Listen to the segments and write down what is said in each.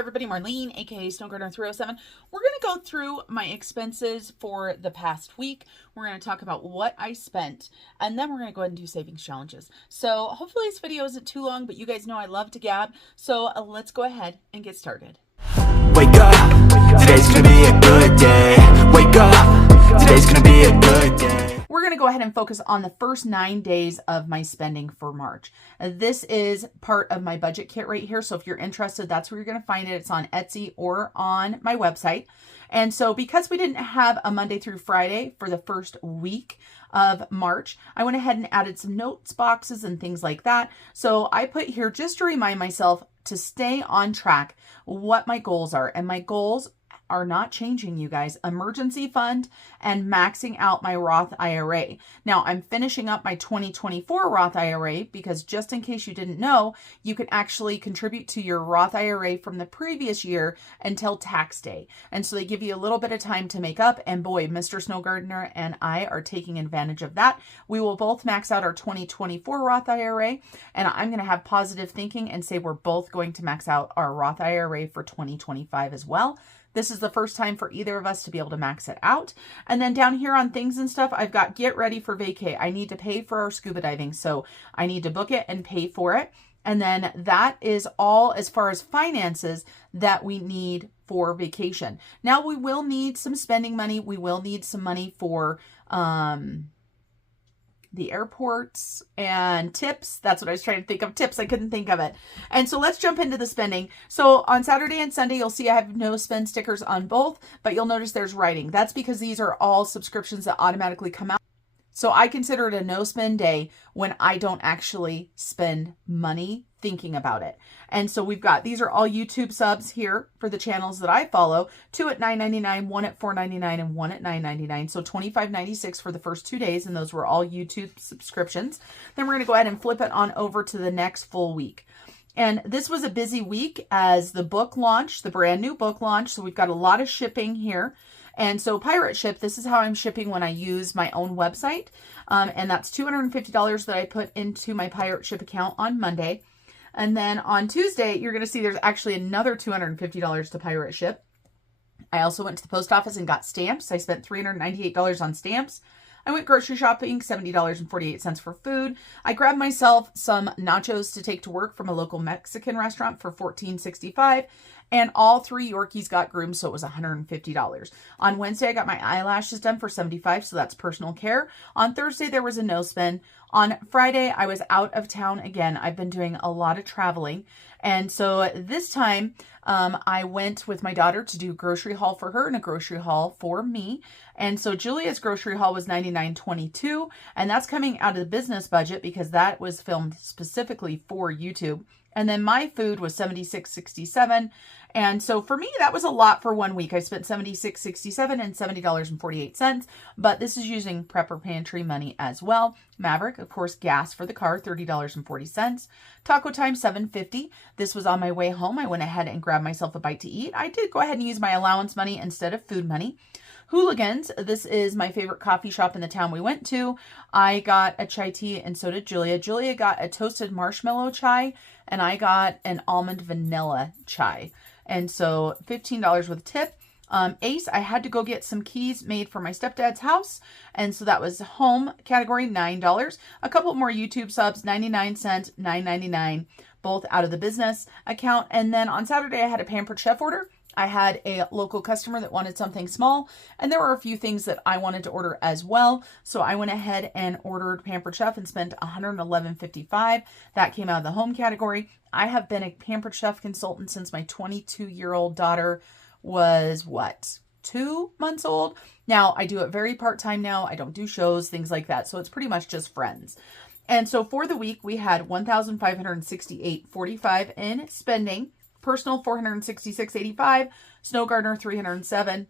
everybody, Marlene, aka Snow Gardener 307. We're going to go through my expenses for the past week. We're going to talk about what I spent, and then we're going to go ahead and do savings challenges. So hopefully this video isn't too long, but you guys know I love to gab. So let's go ahead and get started. Wake up, today's gonna be a good day. Wake up, today's gonna be a good day. We're going to go ahead and focus on the first 9 days of my spending for March. This is part of my budget kit right here. So if you're interested, that's where you're going to find it. It's on Etsy or on my website. And so because we didn't have a Monday through Friday for the first week of March, I went ahead and added some notes boxes and things like that. So I put here just to remind myself to stay on track what my goals are. And my goals are not changing, you guys. Emergency fund and maxing out my Roth IRA. Now I'm finishing up my 2024 Roth IRA because just in case you didn't know, you can actually contribute to your Roth IRA from the previous year until tax day. And so they give you a little bit of time to make up, and boy, Mr. Snow Gardener and I are taking advantage of that. We will both max out our 2024 Roth IRA, and I'm going to have positive thinking and say we're both going to max out our Roth IRA for 2025 as well. This is the first time for either of us to be able to max it out. And then down here on things and stuff, I've got get ready for vacay. I need to pay for our scuba diving. So I need to book it and pay for it. And then that is all as far as finances that we need for vacation. Now we will need some spending money. We will need some money for, the airports and tips. That's what I was trying to think of. Tips. I couldn't think of it. And so let's jump into the spending. So on Saturday and Sunday, you'll see I have no spend stickers on both, but you'll notice there's writing. That's because these are all subscriptions that automatically come out. So I consider it a no spend day when I don't actually spend money thinking about it. And so we've got, these are all YouTube subs here for the channels that I follow. 2 at $9.99, 1 at $4.99, and 1 at $9.99. So $25.96 for the first 2 days. And those were all YouTube subscriptions. Then we're going to go ahead and flip it on over to the next full week. And this was a busy week as the book launched, the brand new book launch. So we've got a lot of shipping here. And so Pirate Ship, this is how I'm shipping when I use my own website. And that's $250 that I put into my Pirate Ship account on Monday. And then on Tuesday, you're going to see there's actually another $250 to Pirate Ship. I also went to the post office and got stamps. I spent $398 on stamps. I went grocery shopping, $70.48 for food. I grabbed myself some nachos to take to work from a local Mexican restaurant for $14.65. And all 3 Yorkies got groomed, so it was $150. On Wednesday, I got my eyelashes done for $75, so that's personal care. On Thursday, there was a no spend. On Friday, I was out of town again. I've been doing a lot of traveling. And so this time, I went with my daughter to do grocery haul for her and a grocery haul for me. And so Julia's grocery haul was $99.22, and that's coming out of the business budget because that was filmed specifically for YouTube. And then my food was $76.67. And so for me, that was a lot for 1 week. I spent $76.67 and $70.48. But this is using Prepper Pantry money as well. Maverick, of course, gas for the car, $30.40. Taco time, $7.50. This was on my way home. I went ahead and grabbed myself a bite to eat. I did go ahead and use my allowance money instead of food money. Hooligans, this is my favorite coffee shop in the town we went to. I got a chai tea and so did Julia. Julia got a toasted marshmallow chai and I got an almond vanilla chai. And so $15 with a tip. Ace, I had to go get some keys made for my stepdad's house. And so that was home category, $9. A couple more YouTube subs, 99 cents, $9.99, both out of the business account. And then on Saturday, I had a Pampered Chef order. I had a local customer that wanted something small, and there were a few things that I wanted to order as well. So I went ahead and ordered Pampered Chef and spent $111.55. That came out of the home category. I have been a Pampered Chef consultant since my 22-year-old daughter was, 2 months old? Now, I do it very part-time now. I don't do shows, things like that. So it's pretty much just friends. And so for the week, we had $1,568.45 in spending. Personal, $466.85. Snow Gardener, $307.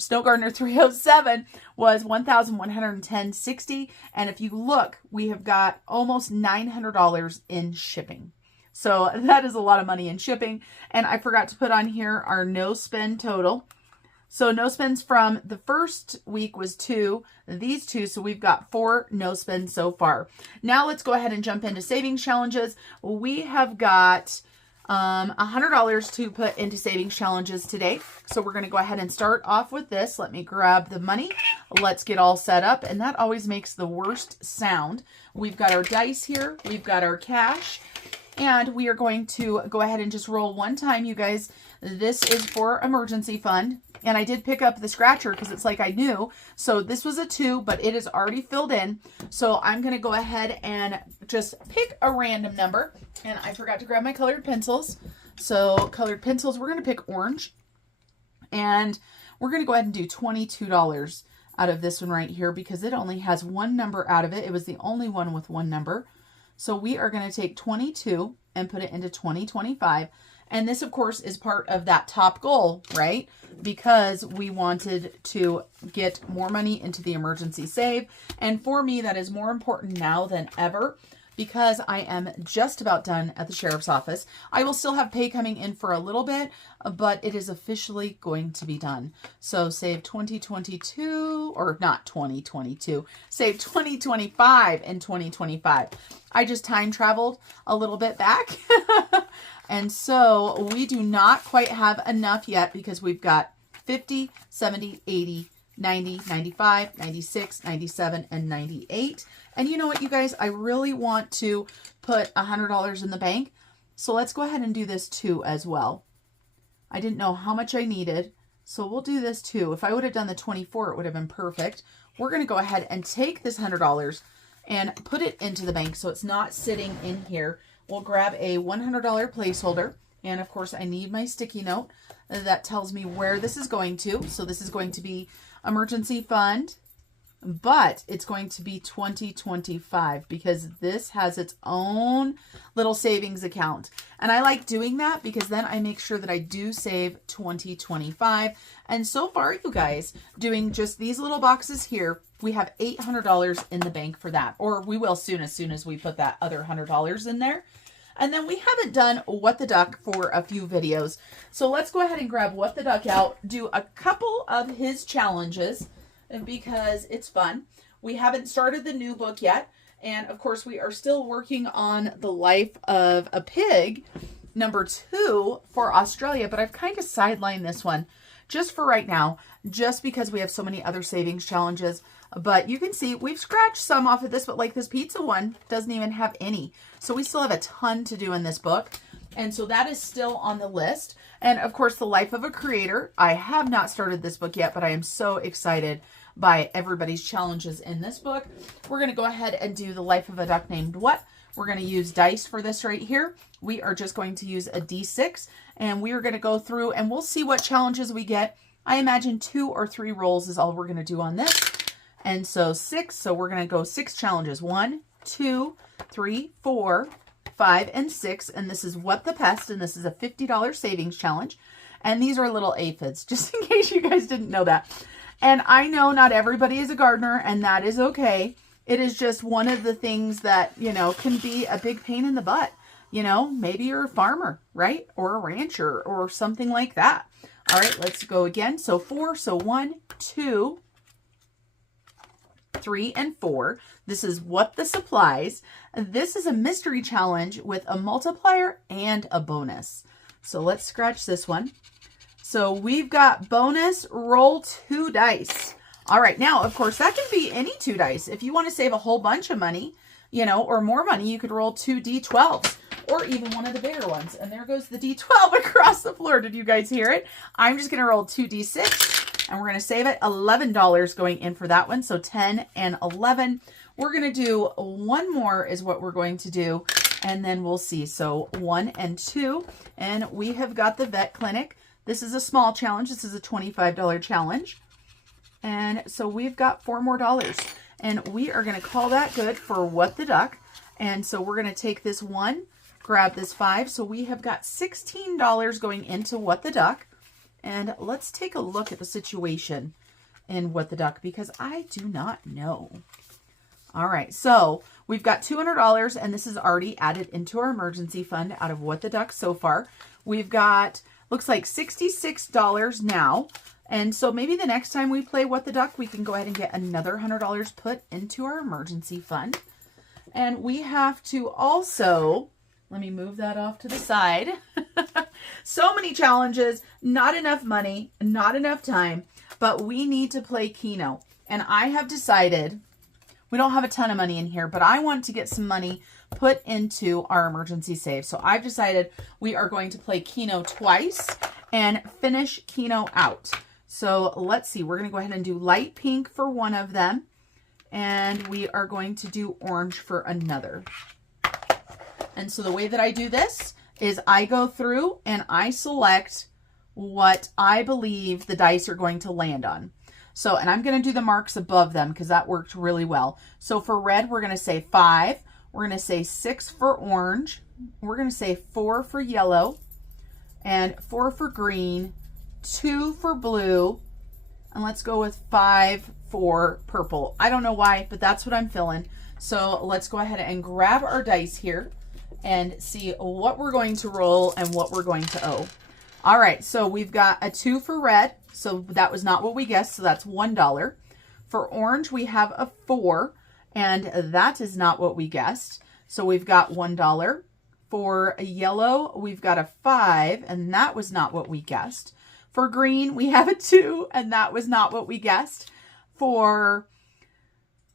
Snow Gardener 307 was $1,110.60. And if you look, we have got almost $900 in shipping. So that is a lot of money in shipping. And I forgot to put on here our no spend total. So no spends from the first week was 2, these 2. So we've got 4 no spends so far. Now let's go ahead and jump into savings challenges. We have got $100 to put into savings challenges today. So we're going to go ahead and start off with this. Let me grab the money. Let's get all set up. And that always makes the worst sound. We've got our dice here. We've got our cash. And we are going to go ahead and just roll one time, you guys. This is for emergency fund. And I did pick up the scratcher because it's like I knew. So this was a 2, but it is already filled in. So I'm going to go ahead and just pick a random number. And I forgot to grab my colored pencils. So colored pencils, we're going to pick orange. And we're going to go ahead and do $22 out of this one right here because it only has one number out of it. It was the only one with one number. So we are going to take 22 and put it into 2025. And this, of course, is part of that top goal, right? Because we wanted to get more money into the emergency save. And for me, that is more important now than ever because I am just about done at the sheriff's office. I will still have pay coming in for a little bit, but it is officially going to be done. So save 2022, or not 2022, save 2025 and 2025. I just time traveled a little bit back. And so we do not quite have enough yet because we've got 50, 70, 80, 90, 95, 96, 97, and 98. And you know what, you guys? I really want to put $100 in the bank. So let's go ahead and do this too as well. I didn't know how much I needed. So we'll do this too. If I would have done the 24, it would have been perfect. We're going to go ahead and take this $100 and put it into the bank so it's not sitting in here. We'll grab a $100 placeholder. And of course, I need my sticky note that tells me where this is going to. So this is going to be emergency fund, but it's going to be 2025 because this has its own little savings account. And I like doing that because then I make sure that I do save 2025. And so far, you guys, doing just these little boxes here, we have $800 in the bank for that. Or we will soon as we put that other $100 in there. And then we haven't done What the Duck for a few videos. So let's go ahead and grab What the Duck out, do a couple of his challenges because it's fun. We haven't started the new book yet. And of course, we are still working on The Life of a Pig, number 2 for Australia. But I've kind of sidelined this one just for right now, just because we have so many other savings challenges. But you can see we've scratched some off of this, but like this pizza one doesn't even have any. So we still have a ton to do in this book. And so that is still on the list. And of course, The Life of a Creator. I have not started this book yet, but I am so excited by everybody's challenges in this book. We're going to go ahead and do The Life of a Duck Named What. We're going to use dice for this right here. We are just going to use a D6 and we are going to go through and we'll see what challenges we get. I imagine 2 or 3 rolls is all we're going to do on this. And so 6, so we're going to go 6 challenges. 1, 2, 3, 4, 5, and 6. And this is What the Pest, and this is a $50 savings challenge. And these are little aphids, just in case you guys didn't know that. And I know not everybody is a gardener, and that is okay. It is just one of the things that, you know, can be a big pain in the butt. You know, maybe you're a farmer, right? Or a rancher or something like that. All right, let's go again. So 4, so 1, 2, 3, and 4. This is What the Supplies. This is a mystery challenge with a multiplier and a bonus. So let's scratch this one. So we've got bonus, roll 2 dice. All right, now, of course, that can be any 2 dice. If you want to save a whole bunch of money, you know, or more money, you could roll 2 D12s or even one of the bigger ones. And there goes the D12 across the floor. Did you guys hear it? I'm just going to roll 2 D6 and we're going to save it. $11 going in for that one. So 10 and 11. We're going to do one more is what we're going to do. And then we'll see. So 1 and 2. And we have got the vet clinic. This is a small challenge. This is a $25 challenge. And so we've got 4 more dollars. And we are going to call that good for What the Duck. And so we're going to take this 1, grab this 5. So we have got $16 going into What the Duck. And let's take a look at the situation in What the Duck because I do not know. All right, so we've got $200 and this is already added into our emergency fund out of What the Duck so far. We've got, looks like $66 now. And so maybe the next time we play What the Duck, we can go ahead and get another $100 put into our emergency fund. And we have to also Let me move that off to the side. So many challenges, not enough money, not enough time, but we need to play Keno. And I have decided, we don't have a ton of money in here, but I want to get some money put into our emergency save. So I've decided we are going to play Keno twice and finish Keno out. So let's see, we're going to go ahead and do light pink for one of them. And we are going to do orange for another. And so the way that I do this is I go through and I select what I believe the dice are going to land on. So, and I'm going to do the marks above them because that worked really well. So for red, we're going to say 5. We're going to say 6 for orange. We're going to say 4 for yellow and 4 for green, 2 for blue, and let's go with 5 for purple. I don't know why, but that's what I'm feeling. So let's go ahead and grab our dice here and see what we're going to roll and what we're going to owe. All right, so we've got a 2 for red. So that was not what we guessed. So that's $1. For orange, we have a 4, and that is not what we guessed. So we've got $1. For yellow, we've got a 5, and that was not what we guessed. For green, we have a 2, and that was not what we guessed. For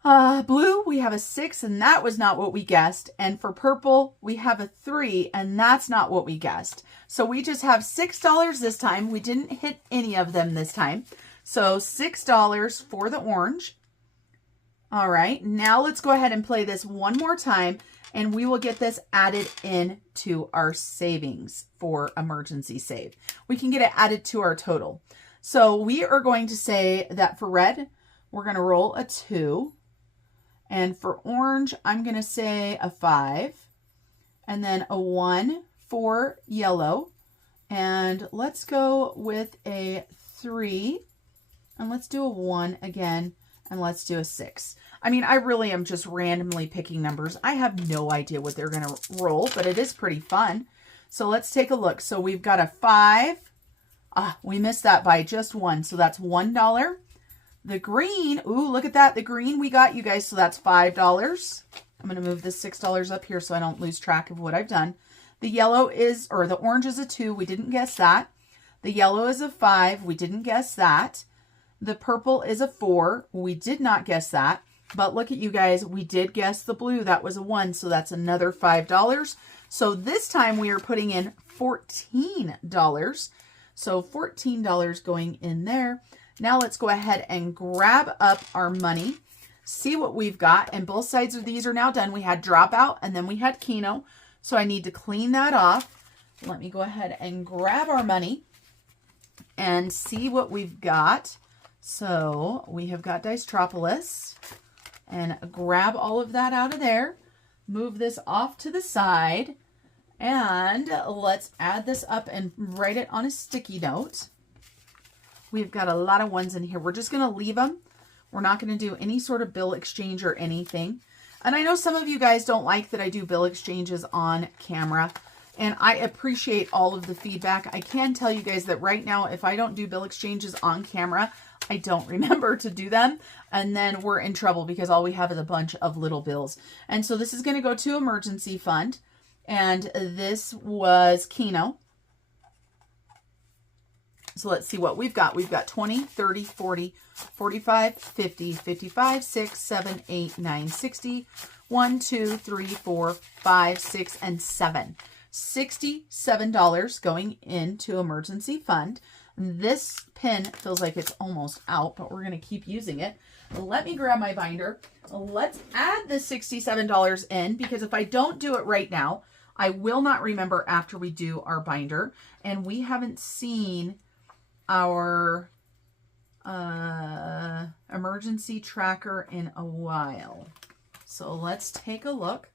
blue, we have a 6, and that was not what we guessed. And for purple, we have a 3, and that's not what we guessed. So we just have $6 this time. We didn't hit any of them this time. So $6 for the orange. All right, now let's go ahead and play this one more time, and we will get this added into our savings for emergency save. We can get it added to our total. So we are going to say that for red, we're going to roll a 2. And for orange, I'm going to say a 5. And then a 1 for yellow. And let's go with a 3. And let's do a 1 again. And let's do a 6. I mean, I really am just randomly picking numbers. I have no idea what they're going to roll, but it is pretty fun. So let's take a look. So we've got a 5. We missed that by just 1. So that's $1. The green, ooh, look at that. The green we got, you guys, so that's $5. I'm going to move this $6 up here so I don't lose track of what I've done. The yellow is, or the orange is a 2. We didn't guess that. The yellow is a 5. We didn't guess that. The purple is a 4. We did not guess that. But look at you guys. We did guess the blue. That was a 1. So that's another $5. So this time we are putting in $14. So $14 going in there. Now let's go ahead and grab up our money, see what we've got. And both sides of these are now done. We had dropout and then we had Keno. So I need to clean that off. Let me go ahead and grab our money and see what we've got. So we have got Dicetropolis, and grab all of that out of there. Move this off to the side. And let's add this up and write it on a sticky note. We've got a lot of ones in here. We're just going to leave them. We're not going to do any sort of bill exchange or anything. And I know some of you guys don't like that I do bill exchanges on camera. And I appreciate all of the feedback. I can tell you guys that right now, if I don't do bill exchanges on camera, I don't remember to do them. And then we're in trouble because all we have is a bunch of little bills. And so this is going to go to emergency fund. And this was Keno. So let's see what we've got. We've got 20, 30, 40, 45, 50, 55, 6, 7, 8, 9, 60, 1, 2, 3, 4, 5, 6, and 7. $67 going into emergency fund. This pin feels like it's almost out, but we're going to keep using it. Let me grab my binder. Let's add the $67 in, because if I don't do it right now, I will not remember after we do our binder. And we haven't seen our emergency tracker in a while. So let's take a look.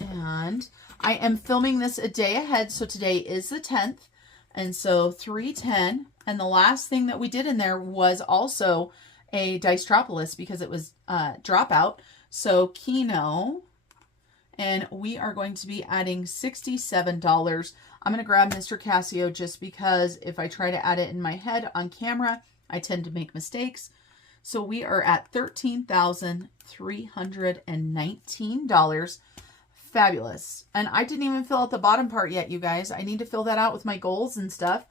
And I am filming this a day ahead. So today is the 10th. And so 3/10. And the last thing that we did in there was also a Dicetropolis because it was dropout. So Keno. And we are going to be adding $67. I'm going to grab Mr. Casio just because if I try to add it in my head on camera, I tend to make mistakes. So we are at $13,319. Fabulous. And I didn't even fill out the bottom part yet, you guys. I need to fill that out with my goals and stuff.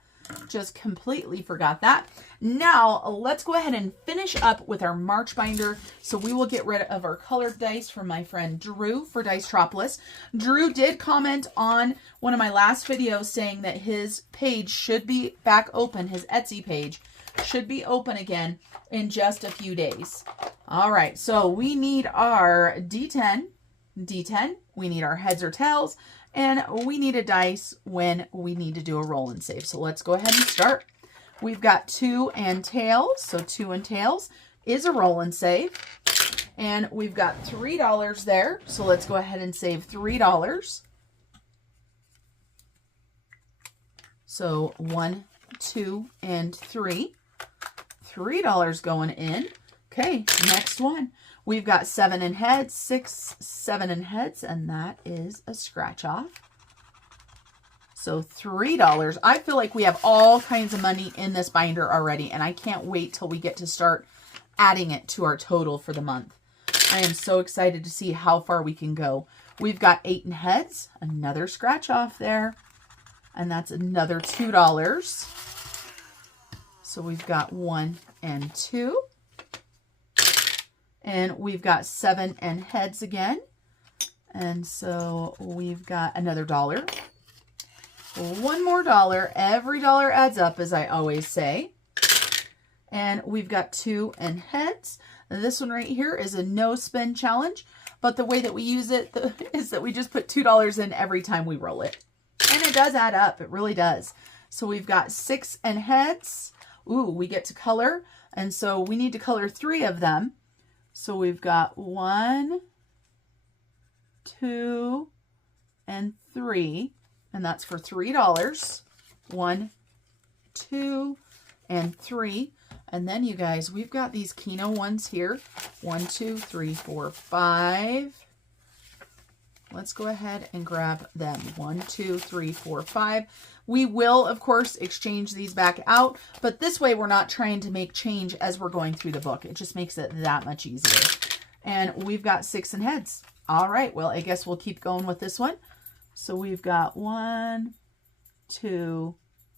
Just completely forgot that. Now, let's go ahead and finish up with our March binder. So we will get rid of our colored dice from my friend Drew for Dicetropolis. Drew did comment on one of my last videos saying that his page should be back open. His Etsy page should be open again in just a few days. All right, so we need our D10, we need our heads or tails, and we need a dice when we need to do a roll and save. So let's go ahead and start. We've got 2 and tails, so 2 and tails is a roll and save. And we've got $3 there, so let's go ahead and save $3. So 1, 2, and 3. $3 going in. Okay, next one. We've got 7 and heads, 6, 7 and heads, and that is a scratch off. So $3. I feel like we have all kinds of money in this binder already, and I can't wait till we get to start adding it to our total for the month. I am so excited to see how far we can go. We've got 8 and heads, another scratch off there, and that's another $2. So we've got 1 and 2. And we've got 7 and heads again. And so we've got another $1. One more $1. Every dollar adds up, as I always say. And we've got 2 and heads. And this one right here is a no spin challenge. But the way that we use it is that we just put $2 in every time we roll it. And it does add up. It really does. So we've got 6 and heads. Ooh, we get to color. And so we need to color 3 of them. So we've got 1, 2, and 3, and that's for $3. 1, 2, and 3. And then you guys, we've got these Keno ones here. 1, 2, 3, 4, 5. Let's go ahead and grab them. 1, 2, 3, 4, 5. We will, of course, exchange these back out, but this way we're not trying to make change as we're going through the book. It just makes it that much easier. And we've got 6 and heads. All right, well, I guess we'll keep going with this one. So we've got 1, 2,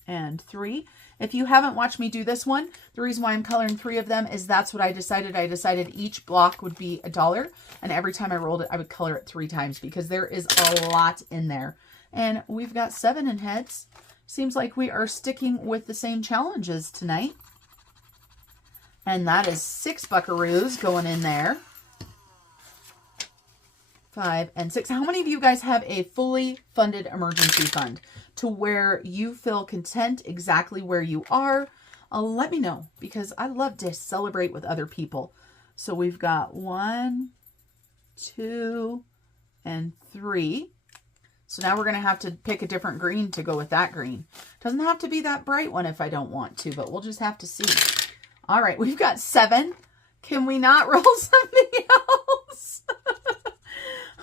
and 3. If you haven't watched me do this one, the reason why I'm coloring 3 of them is that's what I decided. I decided each block would be $1, and every time I rolled it, I would color it 3 times because there is a lot in there. And we've got 7 in heads. Seems like we are sticking with the same challenges tonight. And that is 6 buckaroos going in there. 5 and 6. How many of you guys have a fully funded emergency fund to where you feel content exactly where you are? Let me know, because I love to celebrate with other people. So we've got 1, 2, and 3. So now we're going to have to pick a different green to go with that green. Doesn't have to be that bright one if I don't want to, but we'll just have to see. All right, we've got 7. Can we not roll something else?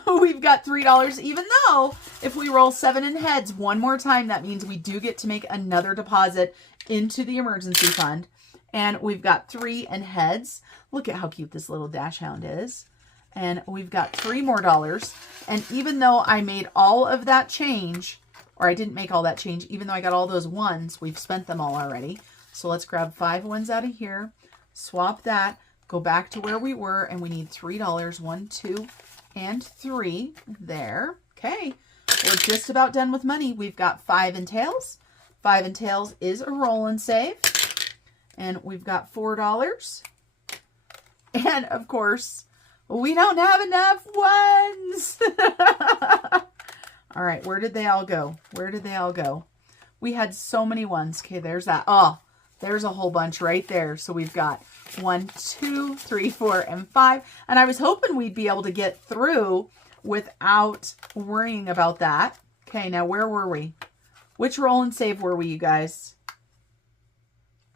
We've got $3, even though if we roll 7 in heads one more time, that means we do get to make another deposit into the emergency fund. And we've got 3 in heads. Look at how cute this little dash hound is. And we've got $3 more. And even though I made all of that change, or I didn't make all that change, even though I got all those ones, we've spent them all already. So let's grab 5 ones out of here, swap that, go back to where we were, and we need $3. 1, 2, and 3 there. Okay, we're just about done with money. We've got 5 and tails. 5 and tails is a roll and save. And we've got $4. And of course, we don't have enough ones. All right, where did they all go? Where did they all go? We had so many ones. Okay, there's that. Oh, there's a whole bunch right there. So we've got 1, 2, 3, 4, and 5. And I was hoping we'd be able to get through without worrying about that. Okay, now where were we? Which roll and save were we, you guys?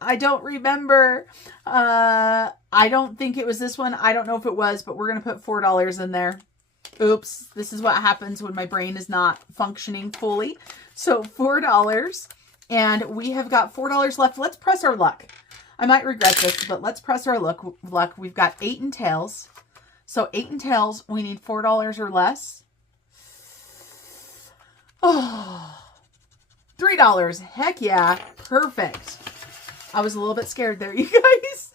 I don't remember. I don't think it was this one. I don't know if it was, but we're going to put $4 in there. Oops. This is what happens when my brain is not functioning fully. So $4. And we have got $4 left. Let's press our luck. I might regret this, but let's press our luck. We've got 8 and tails. So 8 and tails, we need $4 or less. Oh, $3. Heck yeah. Perfect. I was a little bit scared there, you guys.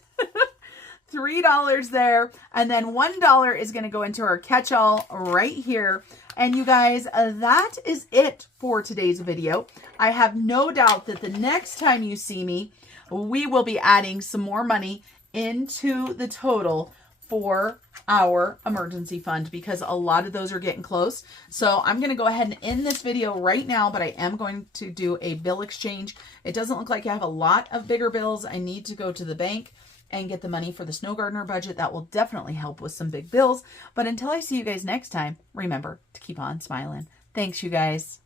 $3 there. And then $1 is going to go into our catch-all right here. And you guys, that is it for today's video. I have no doubt that the next time you see me, we will be adding some more money into the total for our emergency fund, because a lot of those are getting close. So I'm going to go ahead and end this video right now, but I am going to do a bill exchange. It doesn't look like I have a lot of bigger bills. I need to go to the bank and get the money for the snow gardener budget. That will definitely help with some big bills. But until I see you guys next time, remember to keep on smiling. Thanks, you guys.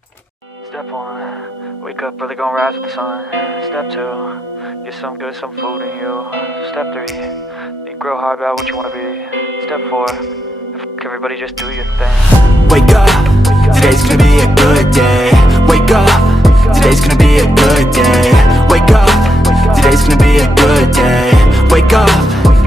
Step 1, wake up early, gonna rise with the sun. Step 2, get some good, some food in you. Step 3, think real hard about what you wanna be. Step 4, everybody just do your thing. Wake up, today's gonna be a good day. Wake up, today's gonna be a good day. Wake up, today's gonna be a good day. Wake up,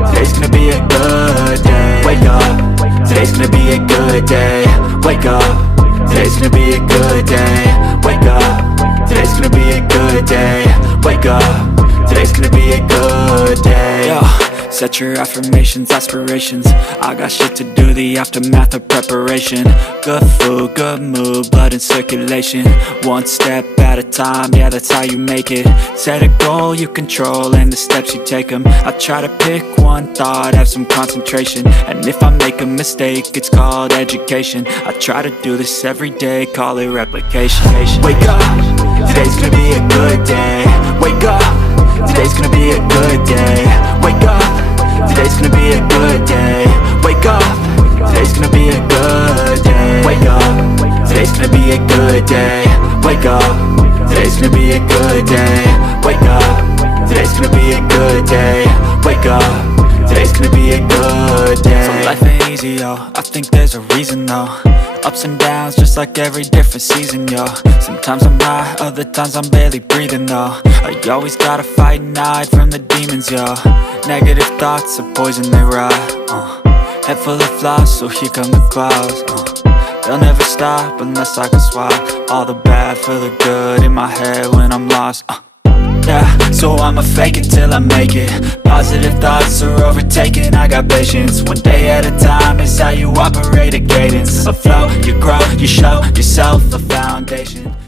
today's gonna be a good day. Wake up, today's gonna be a good day. Wake up, today's gonna be a good day. Wake up, today's gonna be a good day. Wake up, today's gonna be a good day. Yo, set your affirmations, aspirations. I got shit to do, the aftermath of preparation. Good food, good mood, blood in circulation. One step at a time, yeah, that's how you make it. Set a goal you control and the steps you take them. I try to pick one thought, have some concentration. And if I make a mistake, it's called education. I try to do this every day, call it replication. Wake up, today's gonna be a good day. Wake up, today's gonna be a good day. Wake up, today's gonna be a good day. Wake up, today's gonna be a good day. Wake up, today's gonna be a good day. Wake up, today's gonna be a good day. Wake up, today's gonna be a good day. Wake up, today's gonna be a good day. So life ain't easy, yo, I think there's a reason though. Ups and downs, just like every different season, yo. Sometimes I'm high, other times I'm barely breathing, though. I always gotta fight and hide from the demons, yo. Negative thoughts are poison, they rot. Head full of flies, so here come the clouds. They'll never stop unless I can swap all the bad for the good in my head when I'm lost. Yeah, so I'ma fake it till I make it. Positive thoughts are overtaken, I got patience. One day at a time is how you operate a cadence. A flow, you grow, you show yourself a foundation.